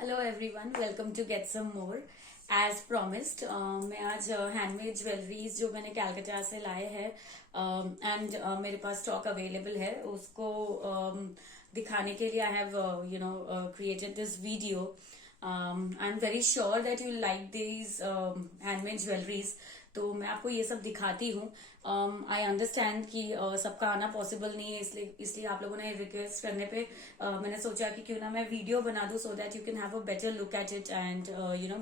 Hello everyone, welcome to get some more. As promised मैं आज handmade jewelleries जो मैंने कैलकाटा से लाए हैं एंड मेरे पास स्टॉक अवेलेबल है उसको दिखाने के लिए I have created this video. I am very sure that you like these handmade jewelleries. तो मैं आपको ये सब दिखाती हूँ। आई अंडरस्टैंड कि सबका आना पॉसिबल नहीं है, इसलिए आप लोगों ने रिक्वेस्ट करने पे मैंने सोचा कि क्यों ना मैं वीडियो बना दूं so that you can have a better look at it and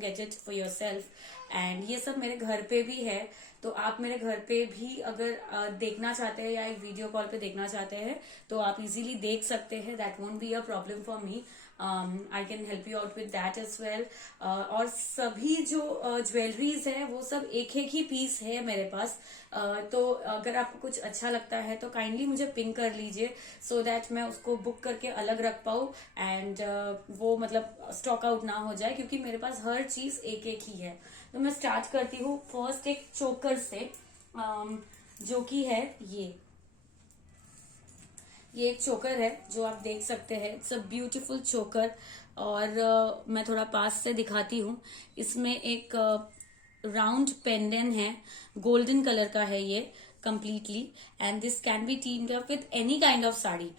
gate it for your self. And ये सब मेरे घर पे भी है, तो आप मेरे घर पे भी अगर देखना चाहते हैं या एक वीडियो कॉल पे देखना चाहते हैं तो आप इजीली देख सकते हैं। That won't be a problem for me. I can help you out with that as well. और सभी जो ज्वेलरीज है वो सब एक एक ही पीस है मेरे पास। तो अगर आपको कुछ अच्छा लगता है तो काइंडली मुझे पिंग कर लीजिए सो दैट मैं उसको बुक करके अलग रख पाऊँ एंड वो मतलब स्टॉक आउट ना हो जाए, क्योंकि मेरे पास हर चीज एक एक ही है। तो मैं स्टार्ट करती हूँ फर्स्ट एक चोकर से, जो कि है ये एक चोकर है जो आप देख सकते हैं। इट्स अ ब्यूटीफुल चोकर। और मैं थोड़ा पास से दिखाती हूँ। इसमें एक राउंड पेंडेंट है, गोल्डन कलर का है ये completely, and this can be teamed up with any kind of sari.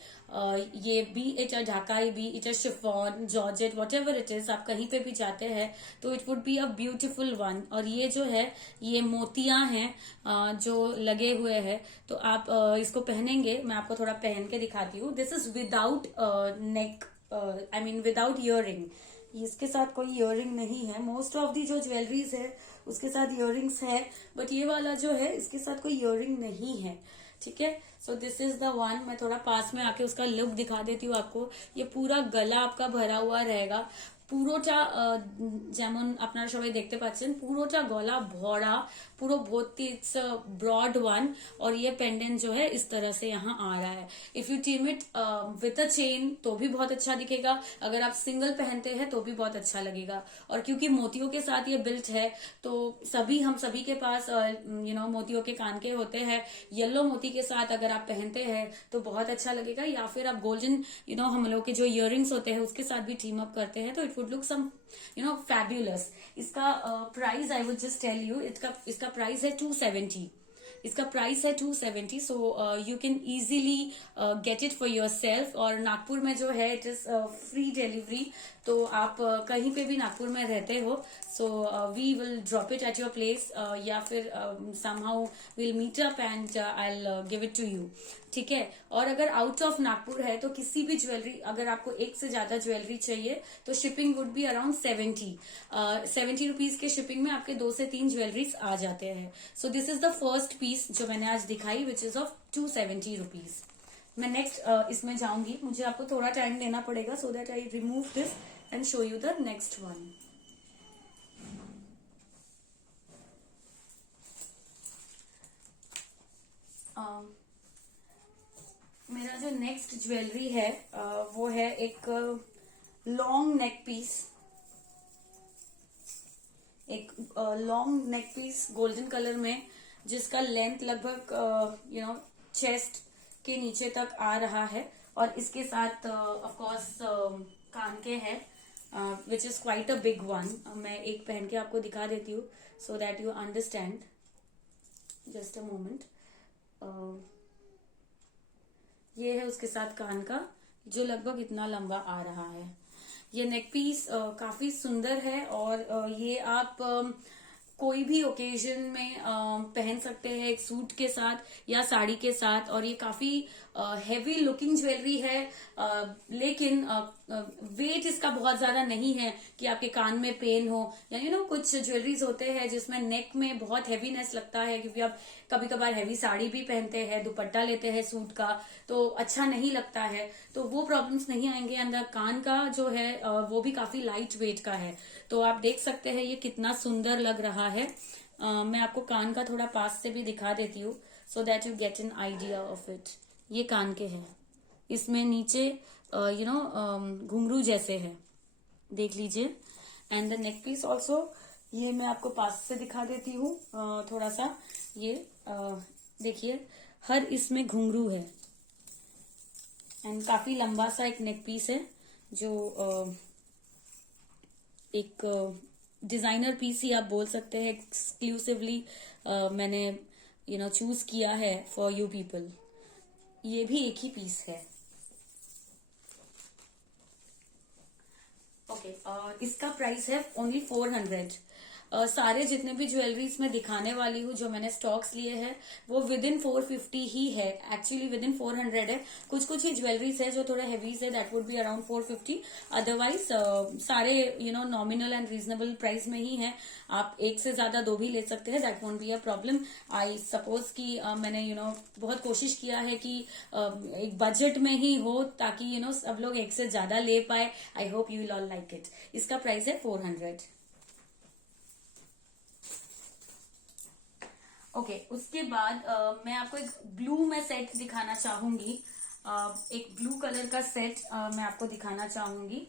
ये be it a Dhakai, be it a chiffon, georgette, whatever it is, आप कहीं पे भी जाते हैं तो it would be a beautiful one. और ये जो है ये मोतियां हैं जो लगे हुए हैं। तो आप इसको पहनेंगे, मैं आपको थोड़ा पहन के दिखाती हूँ। This is without neck, I mean without earring. इसके साथ कोई इयररिंग नहीं है। मोस्ट ऑफ दी जो ज्वेलरीज है उसके साथ इयररिंग्स है, बट ये वाला जो है इसके साथ कोई इयररिंग नहीं है। ठीक है, सो दिस इज द वन। मैं थोड़ा पास में आके उसका लुक दिखा देती हूँ आपको। ये पूरा गला आपका भरा हुआ रहेगा। পুরোটা যেমন আপনারা সবাই দেখতে পাচ্ছেন পুরোটা गला भौड़ा, पूरा बहुत इट्स ब्रॉड वन। और ये पेंडेंट जो है इस तरह से यहाँ आ रहा है। If you team it with a chain तो भी बहुत अच्छा दिखेगा, अगर आप सिंगल पहनते हैं तो भी बहुत अच्छा लगेगा। और क्योंकि मोतियों के साथ ये बिल्ट है तो हम सभी के पास मोतियों के कान के होते हैं। येलो मोती के साथ अगर आप पहनते हैं तो बहुत अच्छा लगेगा, या फिर आप गोल्डन हम लोग के जो इयररिंग्स होते हैं उसके साथ भी टीम अप करते हैं तो it would look some fabulous. इसका price I would just tell you, इसका प्राइस है 270। इसका प्राइस है 270। So you can easily get it for yourself. और नागपुर में जो है इट इज फ्री डिलीवरी। तो आप कहीं पे भी नागपुर में रहते हो so we will drop it at your place, या फिर somehow will meet up and I will give it to you. ठीक है, और अगर आउट ऑफ नागपुर है तो किसी भी ज्वेलरी, अगर आपको एक से ज्यादा ज्वेलरी चाहिए तो shipping would be around 70 rupees के शिपिंग में आपके 2 से 3 ज्वेलरीज आ जाते हैं। So this is the first piece जो मैंने आज दिखाई विच इज ऑफ 270 रुपीज। मैं नेक्स्ट इसमें जाऊंगी, मुझे आपको थोड़ा टाइम देना पड़ेगा so that I remove this and show you the next one. मेरा जो नेक्स्ट ज्वेलरी है वो है एक लॉन्ग नेक पीस। एक long neck piece golden colour में, जिसका लेंथ लगभग चेस्ट के नीचे तक आ रहा है। और इसके साथ ऑफ कोर्स कान के है which is quite a big one. मैं एक पहन के आपको दिखा देती हूँ so that you understand. Just a moment. ये है उसके साथ कान का, जो लगभग इतना लंबा आ रहा है। ये नेक पीस काफी सुंदर है और ये आप कोई भी ओकेजन में पहन सकते हैं, एक सूट के साथ या साड़ी के साथ। और ये काफी हैवी लुकिंग ज्वेलरी है, लेकिन वेट इसका बहुत ज्यादा नहीं है कि आपके कान में पेन हो। या कुछ ज्वेलरीज होते हैं जिसमें नेक में बहुत हैवीनेस लगता है, क्योंकि आप कभी कभार हैवी साड़ी भी पहनते हैं, दुपट्टा लेते हैं सूट का, तो अच्छा नहीं लगता है। तो वो प्रॉब्लम्स नहीं आएंगे। अंदर कान का जो है वो भी काफी लाइट वेट का है। तो आप देख सकते हैं ये कितना सुंदर लग रहा है। मैं आपको कान का थोड़ा पास से भी दिखा देती हूँ so that you get an idea of it. ये कान के हैं, इसमें नीचे घुंघरू जैसे है, देख लीजिए। And the neck piece also, ये मैं आपको पास से दिखा देती हूँ थोड़ा सा। ये देखिए, हर इसमें घुंघरू है एंड काफी लंबा सा एक नेक पीस है जो एक डिजाइनर पीस ही आप बोल सकते हैं, एक्सक्लूसिवली मैंने चूज किया है फॉर यू पीपल। ये भी एक ही पीस है। ओके, इसका प्राइस है ओनली 400। सारे जितने भी ज्वेलरीज मैं दिखाने वाली हूँ, जो मैंने स्टॉक्स लिए हैं, वो विद इन 450 ही है। एक्चुअली विद इन 400 है। कुछ कुछ ही ज्वेलरीज है जो थोड़े हेवीज है, that would be around 450। Otherwise सारे नॉमिनल एंड रीजनेबल प्राइस में ही है। आप एक से ज्यादा दो भी ले सकते हैं, that won't be a problem. I suppose कि मैंने बहुत कोशिश किया है कि एक बजट में ही हो, ताकि सब लोग एक से ज्यादा ले पाए। I hope you will all like it. इसका प्राइस है 400। ओके, उसके बाद मैं आपको एक ब्लू में सेट दिखाना चाहूंगी। एक ब्लू कलर का सेट मैं आपको दिखाना चाहूंगी।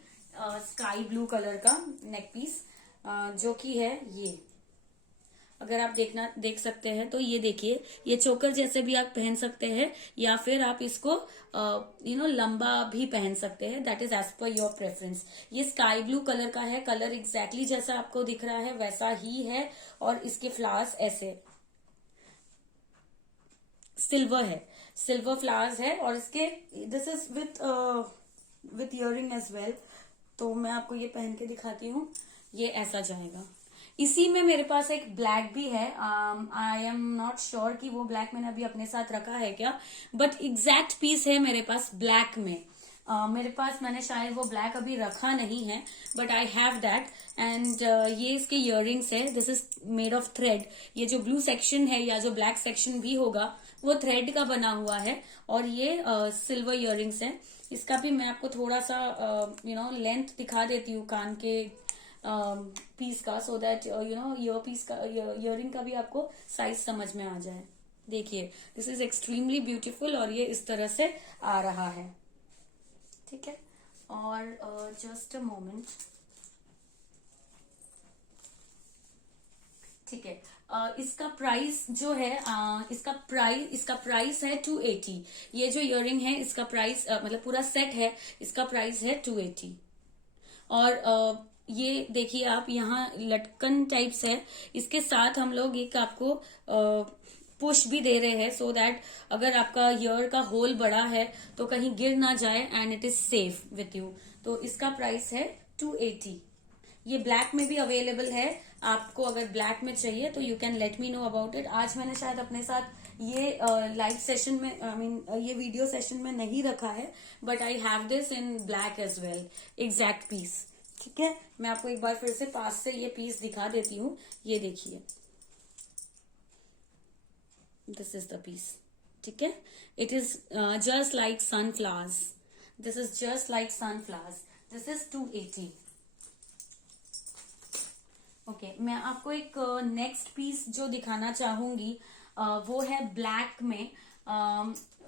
स्काई ब्लू कलर का नेक पीस, जो कि है ये। अगर आप देख सकते हैं तो ये देखिए, ये चोकर जैसे भी आप पहन सकते हैं, या फिर आप इसको लंबा भी पहन सकते हैं। That is as per your preference. ये स्काई ब्लू कलर का है। कलर एग्जैक्टली जैसा आपको दिख रहा है वैसा ही है। और इसके फ्लावर्स ऐसे सिल्वर है, सिल्वर फ्लावर्स है। और इसके this is with earring as well. तो मैं आपको ये पहन के दिखाती हूँ। ये ऐसा जाएगा। इसी में मेरे पास एक ब्लैक भी है। आई एम नॉट श्योर कि वो ब्लैक मैंने अभी अपने साथ रखा है क्या, बट एग्जैक्ट पीस है मेरे पास ब्लैक में। मेरे पास मैंने शायद वो ब्लैक अभी रखा नहीं है, but I have that. And ये इसके इयररिंग्स है। This is made of thread. ये जो ब्लू सेक्शन है या जो ब्लैक सेक्शन भी होगा, वो थ्रेड का बना हुआ है। और ये सिल्वर इयररिंग्स है। इसका भी मैं आपको थोड़ा सा लेंथ दिखा देती हूँ कान के पीस का, सो दैट ईयर पीस का, इयररिंग का भी आपको साइज समझ में आ जाए। देखिए, दिस इज एक्सट्रीमली ब्यूटीफुल और ये इस तरह से आ रहा है। ठीक है। और जस्ट अ मोमेंट। ठीक है। इसका प्राइस जो है, इसका प्राइस है 280। ये जो इयररिंग है, इसका प्राइस मतलब पूरा सेट है, इसका प्राइस है 280। और ये देखिए, आप यहाँ लटकन टाइप्स है। इसके साथ हम लोग एक आपको पुश भी दे रहे हैं, सो दैट अगर आपका ईयर का होल बड़ा है तो कहीं गिर ना जाए, and it is safe with you. तो इसका प्राइस है 280। ये ब्लैक में भी अवेलेबल है। आपको अगर ब्लैक में चाहिए तो you can let me know about it. आज मैंने शायद अपने साथ ये लाइव सेशन में, आई मीन ये वीडियो सेशन में नहीं रखा है, but I have this in black as well, exact piece. ठीक है, मैं आपको एक बार फिर से पास से ये पीस दिखा देती हूँ। ये देखिए, दिस इज द पीस। ठीक है, it is just like sunflowers. This is just like sunflowers. This is 280। Okay, मैं आपको एक नेक्स्ट पीस जो दिखाना चाहूंगी, वो है ब्लैक में,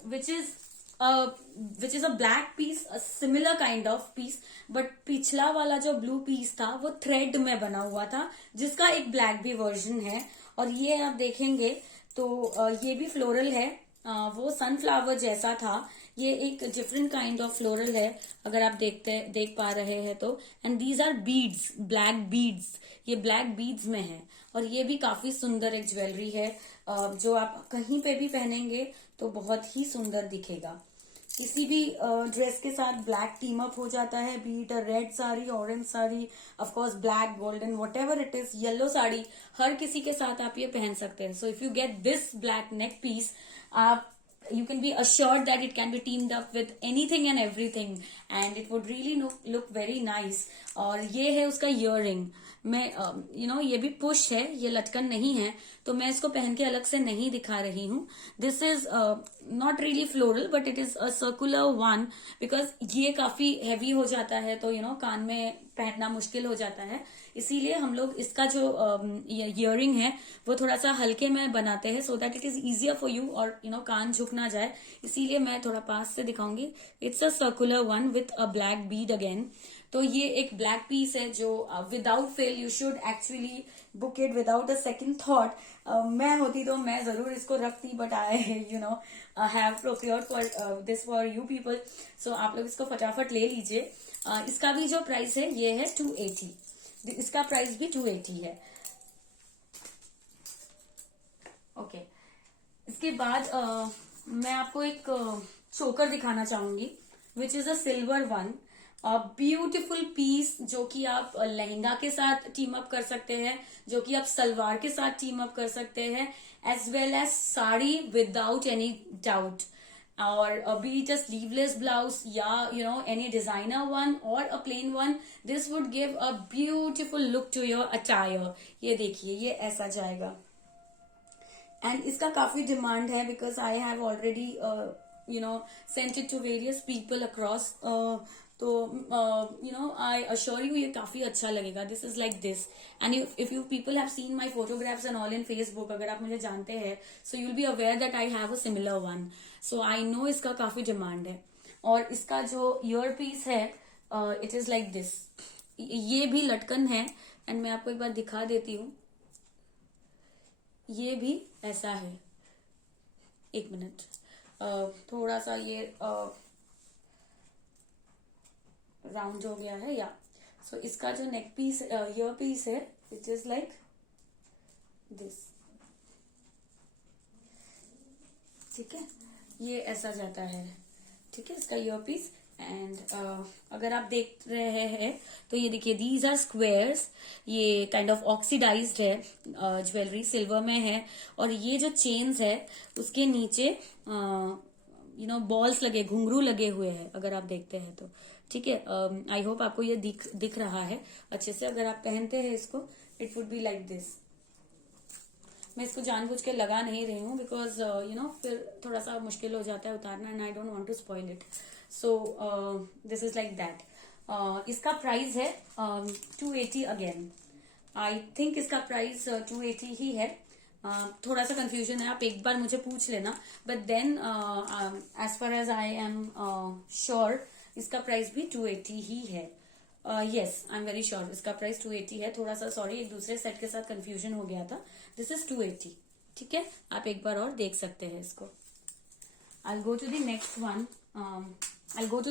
which is a black piece, similar kind of piece. But पिछला वाला जो ब्लू पीस था वो थ्रेड में बना हुआ था, जिसका एक ब्लैक भी वर्जन है। और ये आप देखेंगे तो ये भी फ्लोरल है। वो सनफ्लावर जैसा था, ये एक डिफरेंट काइंड ऑफ फ्लोरल है, अगर आप देख पा रहे हैं तो। And these are beads, black beads. ये ब्लैक बीड्स में है। और ये भी काफी सुंदर एक ज्वेलरी है, जो आप कहीं पे भी पहनेंगे तो बहुत ही सुंदर दिखेगा। किसी भी ड्रेस के साथ ब्लैक टीम अप हो जाता है, be it a red sari, orange sari, of course black, golden, whatever it is, yellow sari, हर किसी के साथ आप ये पहन सकते हैं। So if you get this black neck piece, आप you can be assured that it can be teamed up with anything and everything, and it would really look very nice. और ये है उसका इयररिंग। मैं ये भी पुश है, ये लटकन नहीं है, तो मैं इसको पहन के अलग से नहीं दिखा रही हूँ। This is not really floral, but it is a circular one, because ये काफी हैवी हो जाता है, तो कान में पहनना मुश्किल हो जाता है। इसीलिए हम लोग इसका जो इयररिंग है वो थोड़ा सा हल्के में बनाते हैं, सो that it is easier for you, और कान झुक ना जाए। इसीलिए मैं थोड़ा पास से दिखाऊंगी। It's a circular one with a black bead again. तो ये एक ब्लैक पीस है जो without fail you should actually book it without a second thought. मैं होती तो मैं जरूर इसको रखती, but I have procured for this for you people. So आप लोग इसको फटाफट ले लीजिए। इसका भी जो प्राइस है ये है 280। इसका प्राइस भी 280 है। ओके, इसके बाद मैं आपको एक चोकर दिखाना चाहूंगी which is a silver one, beautiful piece, जो कि आप लहंगा के साथ टीम अप कर सकते हैं, जो कि आप सलवार के साथ टीम अप कर सकते हैं, as well as sari without any doubt, और अभी जस्ट स्लीवलेस ब्लाउज या एनी डिजाइनर वन और a plain one, this would give a beautiful look to your attire. ये देखिए, ये ऐसा जाएगा एंड इसका काफी डिमांड है because I have already sent it to various people across. तो आई अश्योर यू ये काफी अच्छा लगेगा। This is like this, and if you people have seen my photographs and all in Facebook, अगर आप मुझे जानते हैं, so you will be aware that I have a similar one. So I know इसका काफी डिमांड है। और इसका जो ईयर पीस है, इट इज लाइक दिस, ये भी लटकन है, एंड मैं आपको एक बार दिखा देती हूँ। ये भी ऐसा है, एक मिनट, थोड़ा सा ये राउंड हो गया है, या सो इसका जो नेक पीस, ईयर पीस है, इट इज लाइक दिस, ठीक है, ये ऐसा जाता है, ठीक है, इसका ईयर पीस। एंड अगर आप देख रहे हैं तो ये देखिए, दीज आर स्क्वेयर्स, ये काइंड ऑफ ऑक्सीडाइज्ड है ज्वेलरी, सिल्वर में है, और ये जो चेन्स है उसके नीचे बॉल्स लगे, घुंघरू लगे हुए हैं, अगर आप देखते हैं तो, ठीक है। आई होप आपको ये दिख रहा है अच्छे से। अगर आप पहनते हैं इसको, it would be like this. मैं इसको जानबूझ के लगा नहीं रही हूँ बिकॉज फिर थोड़ा सा मुश्किल हो जाता है उतारना, and I don't want to spoil it. So this is like that. इसका प्राइस है 280 अगेन। आई थिंक इसका प्राइस 280 ही है। थोड़ा सा कंफ्यूजन है, आप एक बार मुझे पूछ लेना, but then as far as I am sure इसका प्राइस भी 280 ही है। Yes, I am very sure इसका प्राइस 280 है। थोड़ा सा सॉरी, एक दूसरे सेट के साथ कंफ्यूजन हो गया था। दिस इज 280, ठीक है, आप एक बार और देख सकते हैं इसको। I go to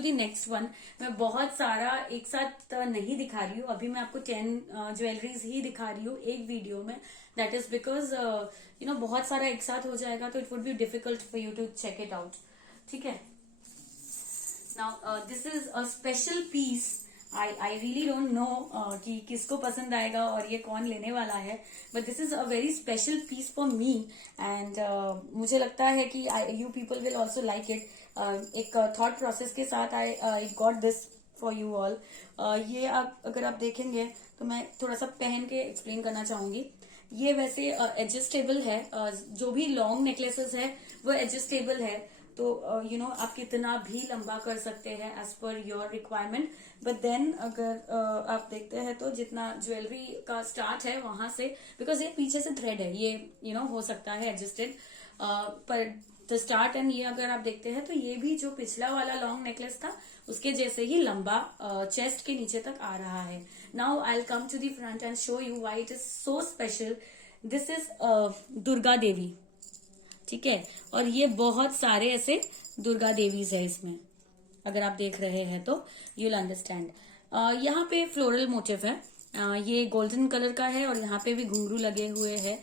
the next one. मैं बहुत सारा एक साथ नहीं दिखा रही हूँ, अभी मैं आपको 10 ज्वेलरीज ही दिखा रही हूँ एक वीडियो में। दैट इज बिकॉज बहुत सारा एक साथ हो जाएगा तो it would be difficult for you to check it out, ठीक है। Now this is a special piece. I really don't know कि किसको पसंद आएगा और ये कौन लेने वाला है, but this is a very special piece for me, and मुझे लगता है कि you people will also like it. एक थॉट प्रोसेस के साथ I got this for you all. ये अगर आप देखेंगे तो मैं थोड़ा सा पहन के एक्सप्लेन करना चाहूंगी। ये वैसे एडजस्टेबल है, जो भी लॉन्ग नेकलेसेस है वो एडजस्टेबल है, तो आप कितना भी लंबा कर सकते हैं as per your requirement. But then अगर आप देखते हैं तो जितना ज्वेलरी का स्टार्ट है वहां से, बिकॉज ये पीछे से थ्रेड है, ये हो सकता है एडजस्टेड, पर द स्टार्ट एंड ये अगर आप देखते हैं तो ये भी जो पिछला वाला लॉन्ग नेकलेस था उसके जैसे ही लंबा चेस्ट के नीचे तक आ रहा है। Now I will come to the front and show you why it is so special. This is Durga Devi, ठीक है, और ये बहुत सारे ऐसे दुर्गा देवीज है इसमें, अगर आप देख रहे हैं तो यू विल अंडरस्टैंड। यहाँ पे फ्लोरल मोटिव है, ये गोल्डन कलर का है और यहाँ पे भी घुंघरू लगे हुए हैं।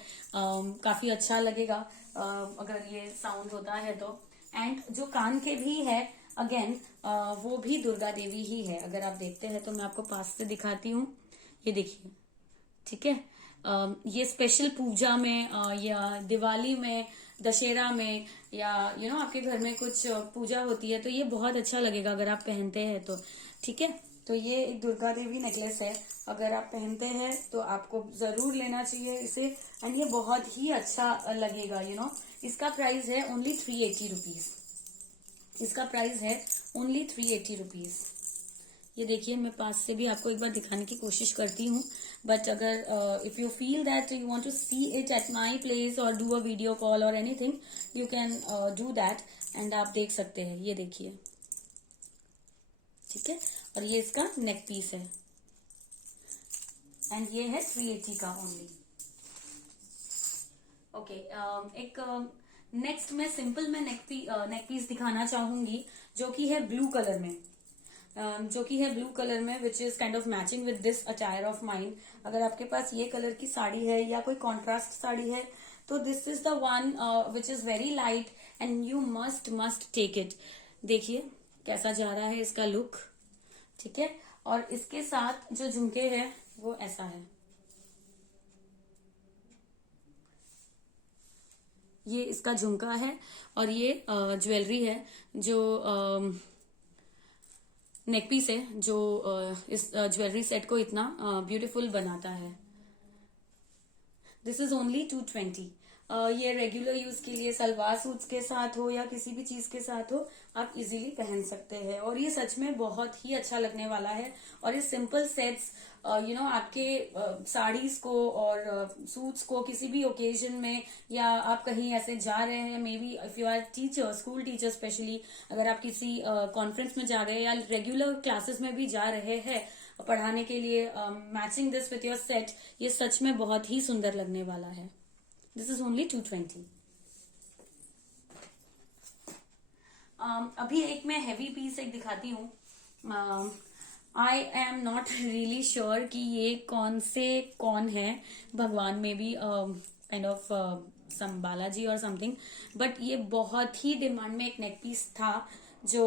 काफी अच्छा लगेगा अगर ये साउंड होता है तो। एंड जो कान के भी है अगेन, वो भी दुर्गा देवी ही है। अगर आप देखते हैं तो मैं आपको पास से दिखाती हूँ, ये देखिए, ठीक है। ये स्पेशल पूजा में या दिवाली में, दशहरा में, या आपके घर में कुछ पूजा होती है तो ये बहुत अच्छा लगेगा अगर आप पहनते हैं तो, ठीक है। तो ये एक दुर्गा देवी नेकलेस है, अगर आप पहनते हैं तो आपको जरूर लेना चाहिए इसे, एंड ये बहुत ही अच्छा लगेगा। इसका प्राइस है ओनली 380 रुपीज। इसका प्राइस है ओनली 380 रुपीज। ये देखिए, मैं पास से भी आपको एक बार दिखाने की कोशिश करती हूँ, बट अगर if you feel that you want to see it at my place और डू अ वीडियो कॉल और anything, you can do that, and आप देख सकते हैं। ये देखिए, ठीक है, और ये इसका नेक पीस है, एंड ये है 380 का ओनली। ओके, एक नेक्स्ट मैं सिंपल में नेक पीस दिखाना चाहूंगी जो कि है ब्लू कलर में। जो कि है ब्लू कलर में, which is kind of matching with this attire of mind. अगर आपके पास ये कलर की साड़ी है या कोई कॉन्ट्रास्ट साड़ी है तो this is the one which is very light and you must must take it. देखिए कैसा जा रहा है इसका लुक, ठीक है। और इसके साथ जो झुमके है वो ऐसा है, ये इसका झुमका है और ये ज्वेलरी है जो नेक पीस है जो इस ज्वेलरी सेट को इतना ब्यूटीफुल बनाता है। This is only 220। ये रेगुलर यूज के लिए सलवार सूट्स के साथ हो या किसी भी चीज के साथ हो आप इजीली पहन सकते हैं और ये सच में बहुत ही अच्छा लगने वाला है। और ये सिंपल सेट्स आपके साड़ीज को और सूट्स को किसी भी ओकेजन में, या आप कहीं ऐसे जा रहे हैं, maybe if you are teacher, school teacher specially, अगर आप किसी कॉन्फ्रेंस में जा रहे हैं या रेगुलर क्लासेस में भी जा रहे हैं पढ़ाने के लिए, matching this with your set, ये सच में बहुत ही सुंदर लगने वाला है। This is only 220। अभी एक मैं हैवी पीस एक दिखाती हूँ। I am not really sure कि ये कौन है, भगवान में भी काइंड ऑफ सम बालाजी और समथिंग, बट ये बहुत ही डिमांड में एक नेक पीस था जो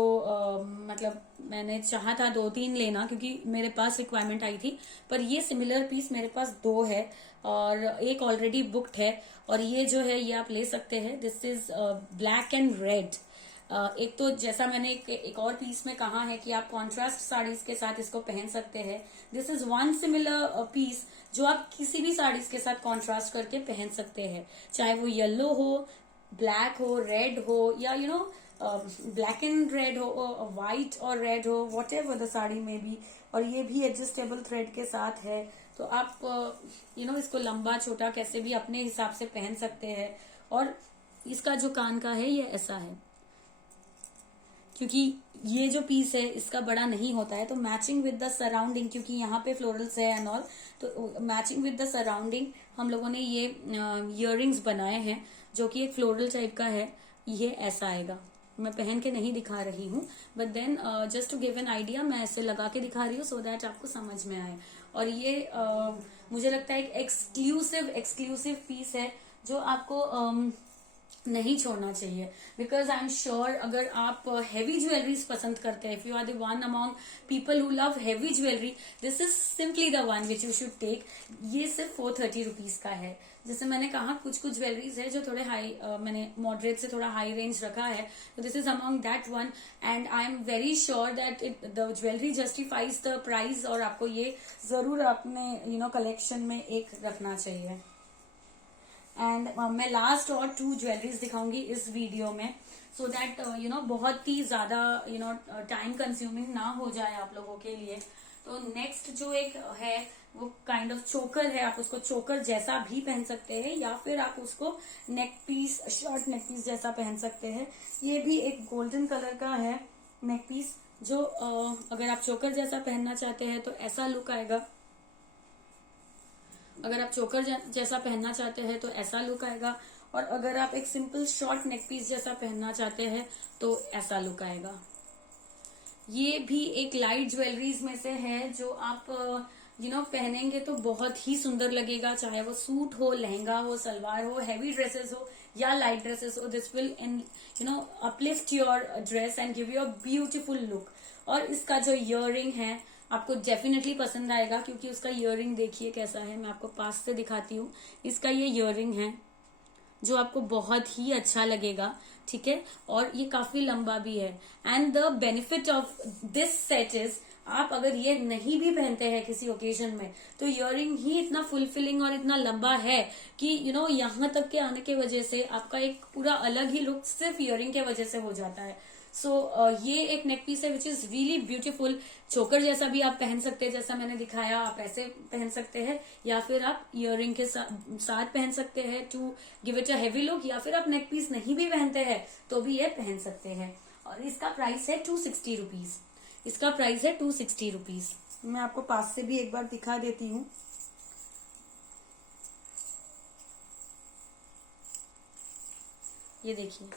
मतलब मैंने चाहा था 2-3 लेना क्योंकि मेरे पास रिक्वायरमेंट आई थी, पर ये सिमिलर पीस मेरे पास 2 है और एक ऑलरेडी बुक्ड है। और ये जो है ये आप ले सकते हैं। This is black and red. एक तो जैसा मैंने एक और पीस में कहा है कि आप कॉन्ट्रास्ट साड़ीज के साथ इसको पहन सकते हैं। This is one similar piece जो आप किसी भी साड़ीज के साथ कॉन्ट्रास्ट करके पहन सकते हैं, चाहे वो येलो हो, ब्लैक हो, रेड हो, या ब्लैक एंड रेड हो, व्हाइट और रेड हो, वॉट एवर द साड़ी में भी। और ये भी एडजस्टेबल थ्रेड के साथ है, तो आप इसको लंबा छोटा कैसे भी अपने हिसाब से पहन सकते हैं। और इसका जो कान का है ये ऐसा है, क्योंकि ये जो पीस है इसका बड़ा नहीं होता है, तो मैचिंग विद द सराउंडिंग, क्योंकि यहाँ पे फ्लोरल्स है एंड ऑल, तो मैचिंग विद द सराउंडिंग हम लोगों ने ये इयररिंग्स बनाए हैं जो कि एक फ्लोरल टाइप का है। ये ऐसा आएगा, मैं पहन के नहीं दिखा रही हूँ, but then just to give an idea मैं ऐसे लगा के दिखा रही हूँ सो दैट आपको समझ में आए। और ये मुझे लगता है एक एक्सक्लूसिव पीस है जो आपको नहीं छोड़ना चाहिए, बिकॉज आई एम श्योर अगर आप हैवी ज्वेलरीज पसंद करते हैं, if you are the one among people who love heavy jewellery, this is simply the one which you should take. ये सिर्फ 430 रुपीज का है। जैसे मैंने कहा कुछ ज्वेलरीज है जो थोड़े हाई, मैंने मॉडरेट से थोड़ा हाई रेंज रखा है, तो this is among that one and I am very sure that the jewellery justifies the price, और आपको ये जरूर अपने कलेक्शन में एक रखना चाहिए। एंड मैं लास्ट और 2 ज्वेलरीज दिखाऊंगी इस वीडियो में, सो दैट बहुत ही ज्यादा टाइम कंज्यूमिंग ना हो जाए आप लोगों के लिए। तो नेक्स्ट जो एक है वो काइंड ऑफ चोकर है। आप उसको चोकर जैसा भी पहन सकते हैं या फिर आप उसको neck piece, short neck piece जैसा पहन सकते हैं। ये भी एक गोल्डन कलर का है नेक पीस, जो अगर आप चोकर जैसा पहनना चाहते हैं तो ऐसा लुक आएगा। अगर आप चोकर जैसा पहनना चाहते हैं तो ऐसा लुक आएगा, और अगर आप एक सिंपल शॉर्ट नेक पीस जैसा पहनना चाहते हैं तो ऐसा लुक आएगा। ये भी एक लाइट ज्वेलरीज में से है जो आप पहनेंगे तो बहुत ही सुंदर लगेगा, चाहे वो सूट हो, लहंगा हो, सलवार हो, हैवी ड्रेसेस हो या लाइट ड्रेसेस हो। This will uplift your dress and give you a beautiful look. और इसका जो इयररिंग है आपको डेफिनेटली पसंद आएगा, क्योंकि उसका इयररिंग देखिए कैसा है, मैं आपको पास से दिखाती हूँ। इसका ये इयररिंग है जो आपको बहुत ही अच्छा लगेगा, ठीक है। और ये काफी लंबा भी है। And the benefit of this set is, आप अगर ये नहीं भी पहनते हैं किसी ओकेजन में तो इयररिंग ही इतना फुलफिलिंग और इतना लंबा है कि यहाँ तक के आने के वजह से आपका एक पूरा अलग ही लुक सिर्फ इयररिंग के वजह से हो जाता है। सो ये एक नेक पीस है विच इज रियली ब्यूटीफुल। चोकर जैसा भी आप पहन सकते हैं, जैसा मैंने दिखाया आप ऐसे पहन सकते हैं, या फिर आप इयररिंग के साथ पहन सकते हैं to give it a heavy look, या फिर आप नेक पीस नहीं भी पहनते हैं तो भी ये पहन सकते हैं। और इसका प्राइस है 260 रुपीज। इसका प्राइस है 260 रुपीज। मैं आपको पास से भी एक बार दिखा देती हूँ। ये देखिए,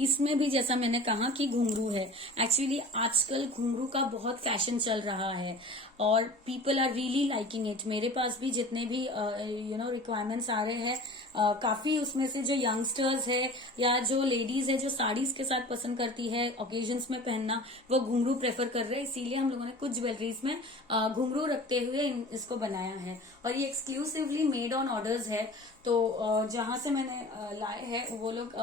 इसमें भी जैसा मैंने कहा कि घुंघरू है। एक्चुअली आजकल घुंघरू का बहुत फैशन चल रहा है और people are really liking it. मेरे पास भी जितने भी रिक्वायरमेंट्स आ रहे हैं, काफी उसमें से जो यंगस्टर्स है या जो लेडीज है जो साड़ीज के साथ पसंद करती है ओकेजन्स में पहनना, वो घुंघरू प्रेफर कर रहे हैं। इसीलिए हम लोगों ने कुछ ज्वेलरीज में घुंघरू रखते हुए इसको बनाया है और ये एक्सक्लूसिवली मेड ऑन ऑर्डर्स है। तो जहां से मैंने लाए हैं वो लोग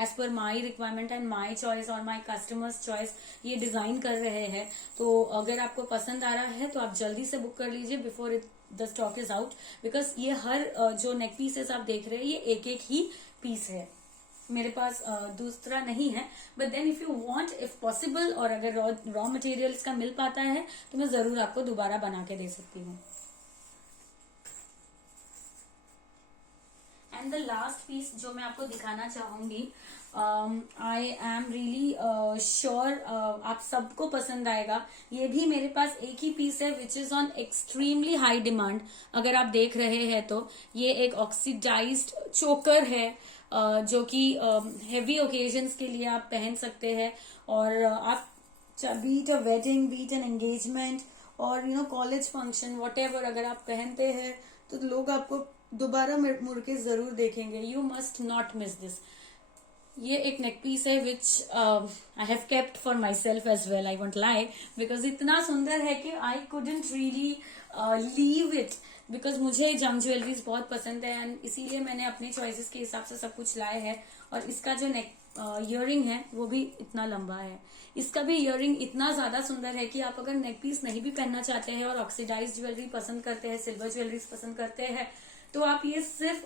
एज पर my requirement and my choice और माई कस्टमर्स चॉइस ये डिजाइन कर रहे हैं। तो अगर आपको पसंद आ रहा है तो आप जल्दी से बुक कर लीजिए before the stock is out, because ये हर जो नेक पीसेस आप देख रहे हैं ये एक एक ही पीस है, मेरे पास दूसरा नहीं है। But then if you want, if possible, और अगर रॉ मटेरियल इसका मिल पाता है तो मैं जरूर आपको दोबारा बना के दे सकती हूँ। एंड द लास्ट पीस जो मैं आपको दिखाना चाहूंगी, आई एम रियली श्योर आप सबको पसंद आएगा। ये भी मेरे पास एक ही पीस है which is on extremely high demand. अगर आप देख रहे हैं तो ये एक ऑक्सीडाइज्ड चोकर है जो कि हेवी ओकेजन्स के लिए आप पहन सकते हैं और आप be it a wedding, be it an engagement और कॉलेज फंक्शन वॉटेवर अगर आप पहनते हैं तो लोग आपको दोबारा मुड़ के जरूर देखेंगे। You must not miss this. ये एक नेक पीस है which I have kept for myself as well, I won't lie, because इतना सुंदर है कि I couldn't really leave it, because मुझे जंग ज्वेलरीज बहुत पसंद है एंड इसीलिए मैंने अपने चॉइसेस के हिसाब से सब कुछ लाए हैं। और इसका जो नेक इयरिंग है वो भी इतना लंबा है, इसका भी इयरिंग इतना ज्यादा सुंदर है कि आप अगर नेक पीस नहीं भी पहनना चाहते हैं और ऑक्सीडाइज्ड ज्वेलरी पसंद करते हैं, सिल्वर ज्वेलरीज पसंद करते हैं, तो आप ये सिर्फ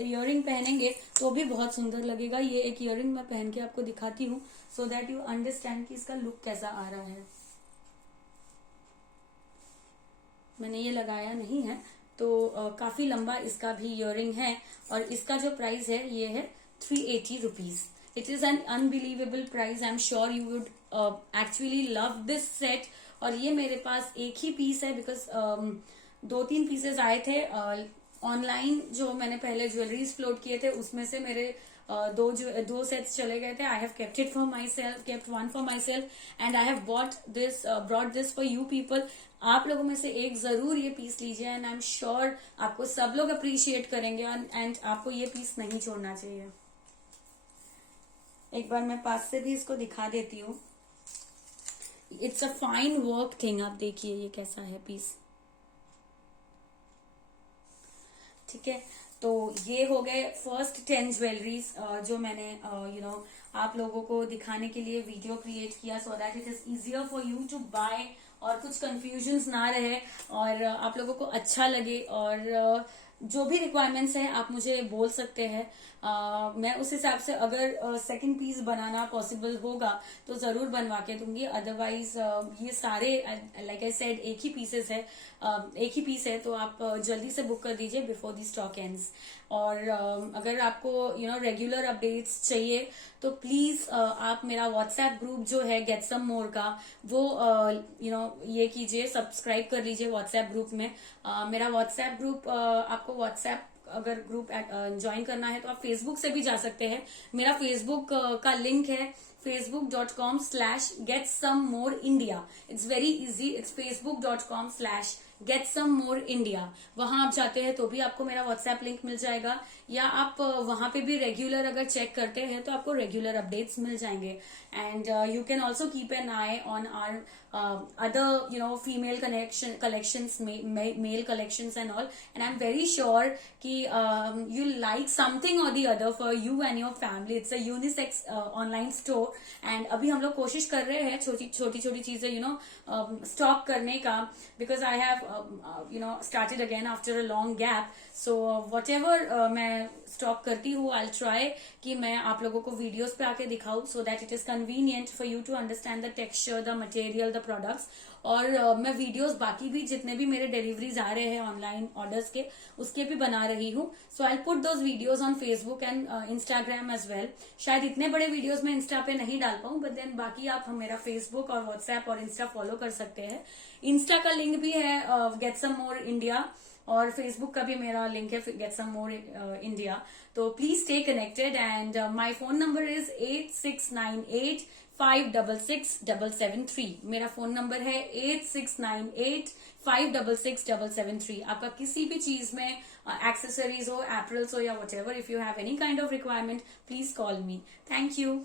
इयरिंग पहनेंगे तो भी बहुत सुंदर लगेगा। ये एक इयरिंग मैं पहन के आपको दिखाती हूँ सो दैट यू अंडरस्टैंड कि इसका लुक कैसा आ रहा है। मैंने ये लगाया नहीं है तो काफी लंबा इसका भी इयरिंग है और इसका जो प्राइस है ये है 380 rupees. It is an unbelievable price. I am sure you would actually love this set. और ये मेरे पास एक ही पीस है बिकॉज 2-3 पीसेस आए थे ऑनलाइन जो मैंने पहले ज्वेलरीज फ्लोट किए थे, उसमें से मेरे दो सेट्स चले गए थे। आई have kept it for my self, kept one for my self and I have brought this for you people. आप लोगों में से एक जरूर ये पीस लीजिए एंड आई एम श्योर आपको सब लोग अप्रिशिएट करेंगे एंड आपको ये पीस नहीं छोड़ना चाहिए। एक बार मैं पास से भी इसको दिखा देती हूँ। It's a fine work thing. आप देखिए ये कैसा है पीस, ठीक है। तो ये हो गए फर्स्ट 10 ज्वेलरीज जो मैंने आप लोगों को दिखाने के लिए वीडियो क्रिएट किया so that it is easier for you to buy और कुछ कंफ्यूजन्स ना रहे और आप लोगों को अच्छा लगे। और जो भी रिक्वायरमेंट्स है आप मुझे बोल सकते हैं, मैं उस हिसाब से अगर सेकंड पीस बनाना पॉसिबल होगा तो जरूर बनवा के दूंगी। अदरवाइज ये सारे लाइक आई सेड एक ही पीसेस है, एक ही पीस है, तो आप जल्दी से बुक कर दीजिए बिफोर दी स्टॉक एंड्स। और अगर आपको रेगुलर अपडेट्स चाहिए तो प्लीज आप मेरा व्हाट्सएप ग्रुप जो है गेट सम मोर का वो ये कीजिए, सब्सक्राइब कर लीजिए व्हाट्सएप ग्रुप में। मेरा व्हाट्सएप ग्रुप आपको व्हाट्सएप अगर ग्रुप ज्वाइन करना है तो आप फेसबुक से भी जा सकते हैं। मेरा फेसबुक का लिंक है facebook.com/getsomemoreindia। It's very easy, it's facebook.com/getsomemoreindia। वहां आप जाते हैं तो भी आपको मेरा व्हाट्सएप लिंक मिल जाएगा, या आप वहां पे भी रेगुलर अगर चेक करते हैं तो आपको रेगुलर अपडेट्स मिल जाएंगे। And you can also keep an eye on our other female collections, male collections and all, and I'm very sure कि you like something or the other for you and your family. It's a unisex online store and अभी हम लोग कोशिश कर रहे हैं छोटी छोटी चीजें स्टॉक करने का, because I have started again after a long gap. So whatever मैं स्टॉक करती हूँ I'll try कि मैं आप लोगों को वीडियोस पे आके दिखाऊं so that it is convenient for you to understand the texture, the material, the products. और मैं वीडियोस बाकी भी जितने भी मेरे डिलीवरीज आ रहे हैं ऑनलाइन ऑर्डर्स के उसके भी बना रही हूँ। So I put those videos on Facebook and Instagram as well. शायद इतने बड़े वीडियोस मैं इंस्टा पे नहीं डाल पाऊँ, बट देन बाकी आप मेरा फेसबुक और व्हाट्सएप और इंस्टा फॉलो कर सकते हैं। इंस्टा का लिंक भी है गेट सम मोर इंडिया, और फेसबुक का भी मेरा लिंक है गेट सम मोर इंडिया. तो please stay connected and my phone number is 8698566773. मेरा फोन नंबर है 8698566773. आपका किसी भी चीज में एक्सेसरीज हो, एपरल्स हो या what ever, if you have any kind of requirement, please call me. Thank you.